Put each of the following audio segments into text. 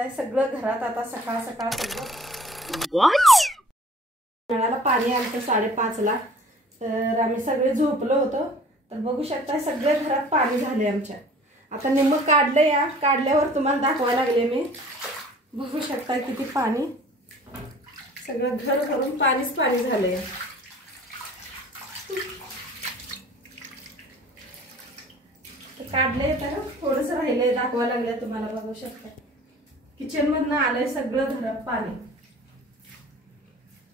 शकताय सगळं घरात आता सकाळ सकाळ सगळं नळाला पाणी आलं 5:30 ला। तर आम्ही सगळे झोपलो होतो, तर बघू शकताय सगळे घरात पाणी झाले आमच्या। आता निम्म काढलं, या काढल्यावर तुम्हाला दाखवायला लागले मी। बघू शकताय किती पाणी, सगळं घर भरून पाणीच पाणी झालंय। काढले तर थोडंसं राहिलंय, दाखवायला लागले तुम्हाला। बघू शकता किचन मधनं आलंय सगळं घरात पाणी।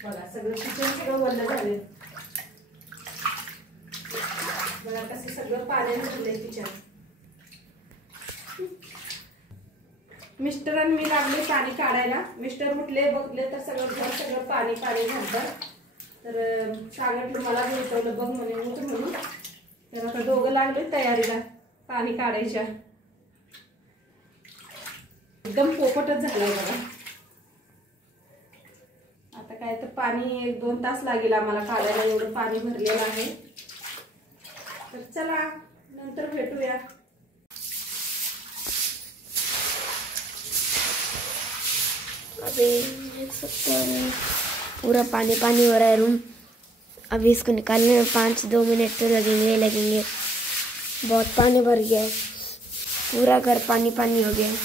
बघा सगळं किचन सगळं वल्ल झालंय, बघा कसं सगळं पाण्याने भरलंय किचन। मिस्टर आणि मी लागले पाणी काढायला। मिस्टर उठले, बघले तर सगळं घर सगळं पाणी पाणी झालं। तर सांगितलं मला भेटवलं बघ म्हणे उठ म्हणून। तर आता दोघं लागले तयारीला पाणी काढायच्या। एकदम पोपटच झालाय बघा। आता काय तर पाणी 1-2 तास लागेल आम्हाला काढायला, एवढं पाणी भरलेलं आहे। तर चला नंतर भेटूया। अभी देख सकते हैं पूरा पानी पानी हो रहा है रूम। अभी इसको निकालने में 5-2 मिनट तो लगेंगे। बहुत पानी भर गया है, पूरा घर पानी पानी हो गया है।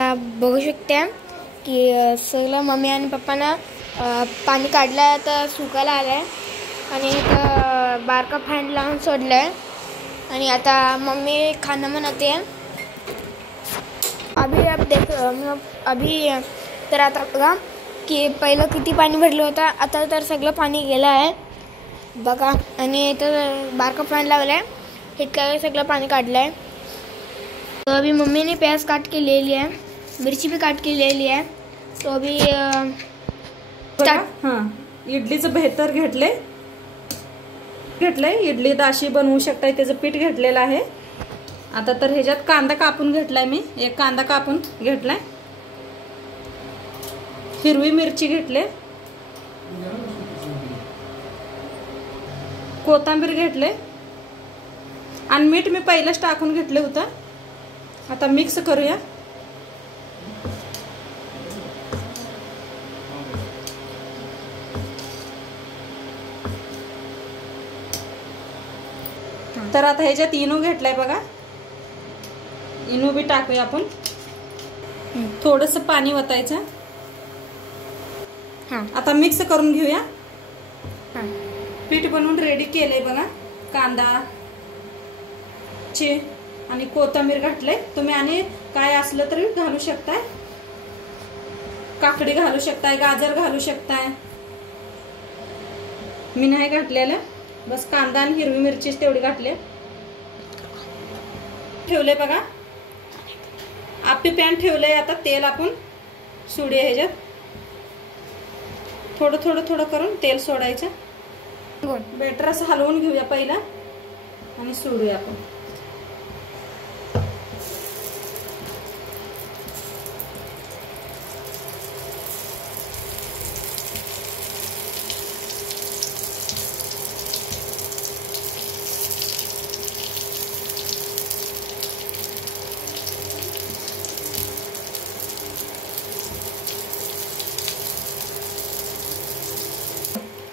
आप बघू शकता की सगळं मम्मी आणि पप्पाना पाणी काढलं तर सुकायला आलंय आणि इथं बारका फॅन लावून सोडलंय। आणि आता मम्मी खाना बनवते हैं। अभी आप देख अभी तर आता बघा की पहिलं किती पाणी भरलं होतं, आता तर सगळं पाणी गेलं आहे बघा। आणि इथं बारका फॅन लावलाय, इतकं सगळं पाणी काढलंय। तो अभी मम्मी ने प्याज काट के ले लिया है, मिर्ची भी काट के ले लिया है। तो अभी इडलीचं बेहतर घेतलंय, इडली दाशी बनवू शकताय, त्याचं पीठ घेतलेलं आहे। आता तर ह्याच्यात कांदा कापून घेतलाय मी, एक कांदा कापून घेतलाय, हिरवी मिरची घेतले, कोथिंबीर घेतले आणि मीठ मी पहिलेच टाकून घेतले होतं। आता मिक्स करूया। तर आता ह्याच्यात इनो घेतलाय बघा, इनो बी टाकूया आपण। थोडंसं पाणी वतायचं। आता मिक्स करून घेऊया। पीठ बनवून रेडी केलंय बघा। कांदा चे आणि कोथिंबीर घातले, तुम्ही आणि काय असलं तरी घालू शकताय, काकडी घालू शकताय, गाजर घालू शकताय। मी नाही घातलेलं, बस कांदा आणि हिरवी मिरचीच तेवढी घातले। ठेवले बघा, आपली पॅन ठेवलंय। आता तेल आपण सोडूया, ह्याच्यात थोडं थोडं थोडं करून तेल सोडायचं। बेटर असं हलवून घेऊया पहिला आणि सोडूया आपण।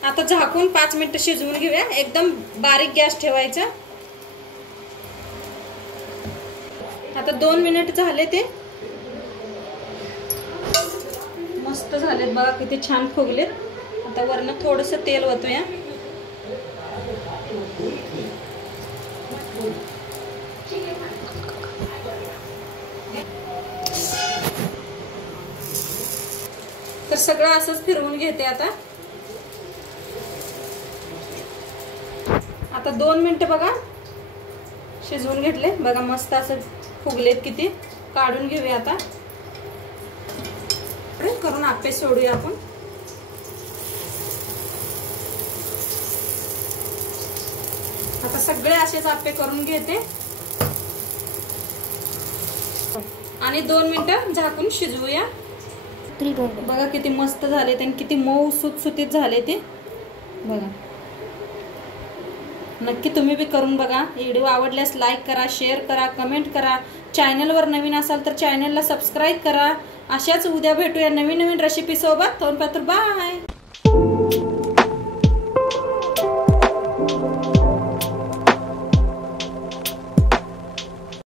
आता झाकून 5 मिनिटं शिजवून घेऊया। एकदम बारीक गॅस ठेवायचा। आता 2 मिनिट झाले, ते मस्त झालेत बघा, किती छान फुगलेत। आता वरनं थोडंसं तेल ओतूया। तर सगळं असंच फिरवून घेते आता। आता 2 मिनिटं बघा शिजवून घेतले बघा, मस्त असं फुगलेत किती। काढून घेऊया आता, करून आप्पे सोडूया आपण। आता सगळे असेच आप्पे करून घेते। आणि 2 मिनिटं झाकून शिजवूया. 3 मिनिटं. बघा किती मस्त झाले ते, किती मऊ सुटसुटीत झाले ते बघा. नक्की तुम्ही बी करून बघा. व्हिडिओ आवडल्यास लाईक करा, शेअर करा, कमेंट करा. चॅनलवर नवीन असाल तर चॅनलला सबस्क्राईब करा. अशाच उद्या भेटूया नवीन नवीन रेसिपी सोबत. तोपर्यंत बाय.